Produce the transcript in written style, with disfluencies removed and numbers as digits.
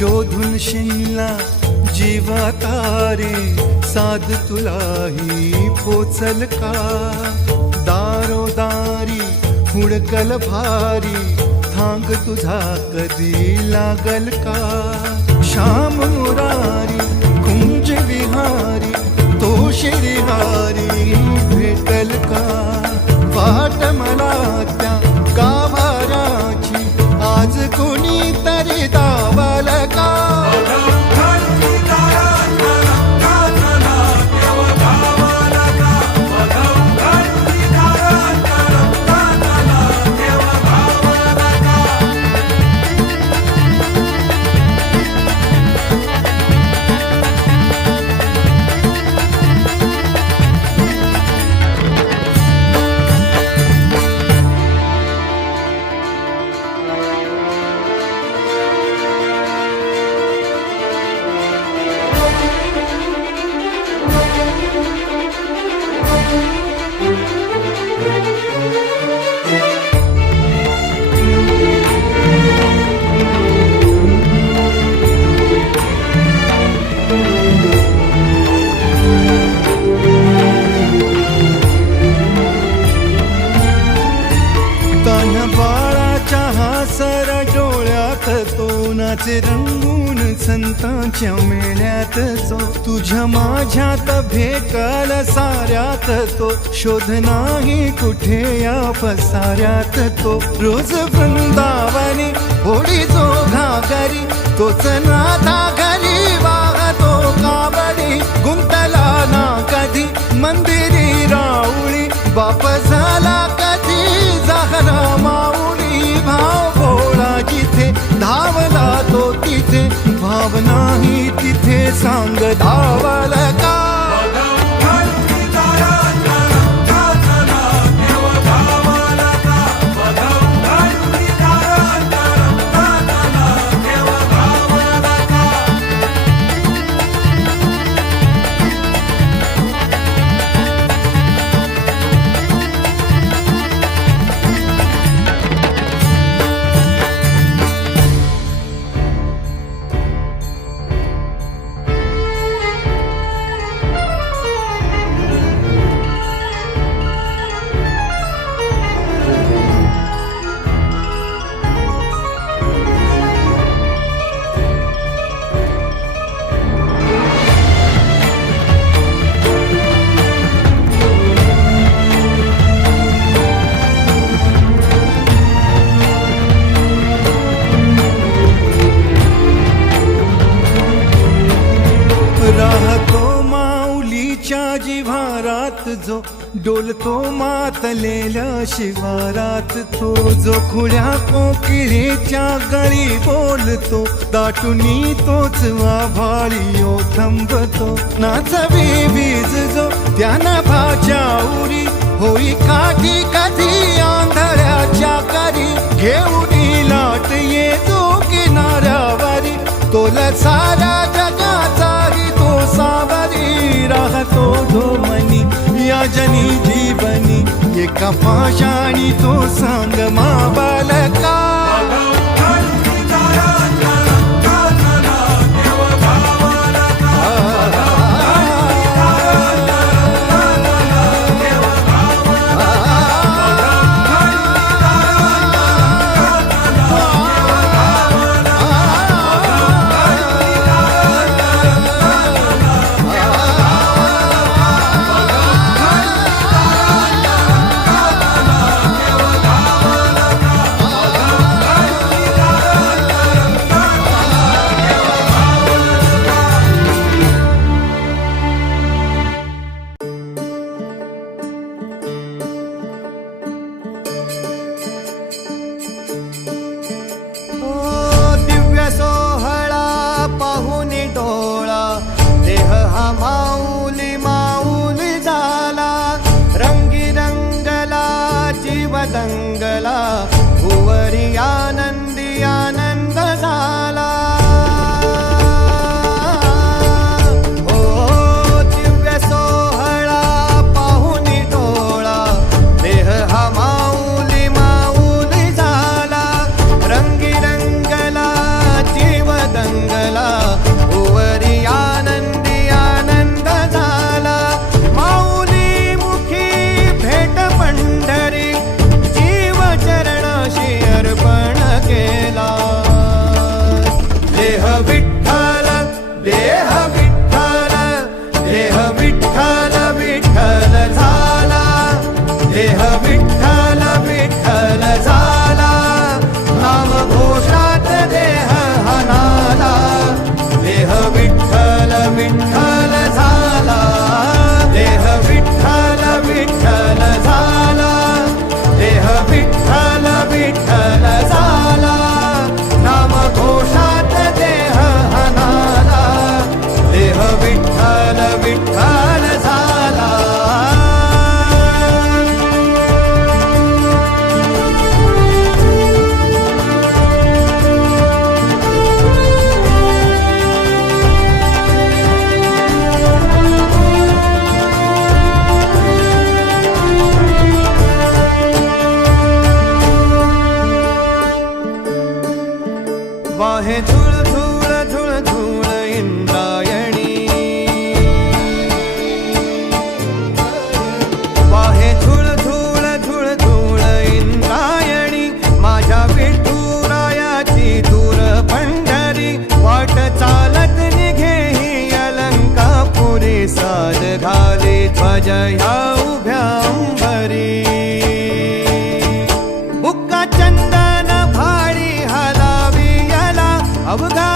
शोधून शिनला जीवा तारे साध तुलाही पोचल का दारोदारी हुडकल भारी थांग तुझा कधी लागल का श्याम मुरारी कुंज विहारी तो श्रीहारी भेटल का वाट मला त्या गाभाराची आज कोणी तरी दावाल का तोनाचे रंगून संतांच्या मेळ्यात जो तुझ्या माझ्यात भेटल साऱ्यात तो शोध नाही कुठे या पसाऱ्यात तो रोज वृंदावनी होडी जो घागरी तोच नाथा घरी वाहतो कावडी गुंतला ना कधी मंदिरी राऊळी बाप झाला कधी जाहरा माऊली भाव भोळा जिथे धावला तो तिथे भाव नाही तिथे सांग धावल का राहतो माऊलीच्या जिव्हारात जो डोलतो मातलेल्या शिवारात तो जो खुल्या कोकिळेच्या गळी बोलतो दाटुनी तोच आभाळी थांबतो नाचवी वीज जो त्यानं भाच्या उरी होई काठी कधी आंधळ्याच्या करी घेऊन लाट येतो किनाऱ्यावरी तोला सारा जगाचाही तो सावरी राहतो धोमनी या जनी जीवनी एका पाशाणी तो सांग माबालका विठ्ठल देह विठ्ठल देह विठ्ठल विठ्ठल झाला देह विठ्ठल विठ्ठल झाला नाम घोषात देह हनाला देह विठ्ठल विठ्ठल झाला देह विठ्ठल विठ्ठल झाला देह विठ्ठल विठ्ठल झाला नाम घोषात देह हनाला देह विठ्ठल विठ्ठल झाला वाहे झुळ झुळ झुळ झुळ इंद्रायणी वाहे झुळ झुळ झुळ झुळ इंद्रायणी माझ्या विठुरायाची दूर पंढरी वाट चालत निघे ही अलंकापुरी साज घाले ध्वज ह्या उभ्या अंबरी बुक्का चंदन भाडी हलावी अवघा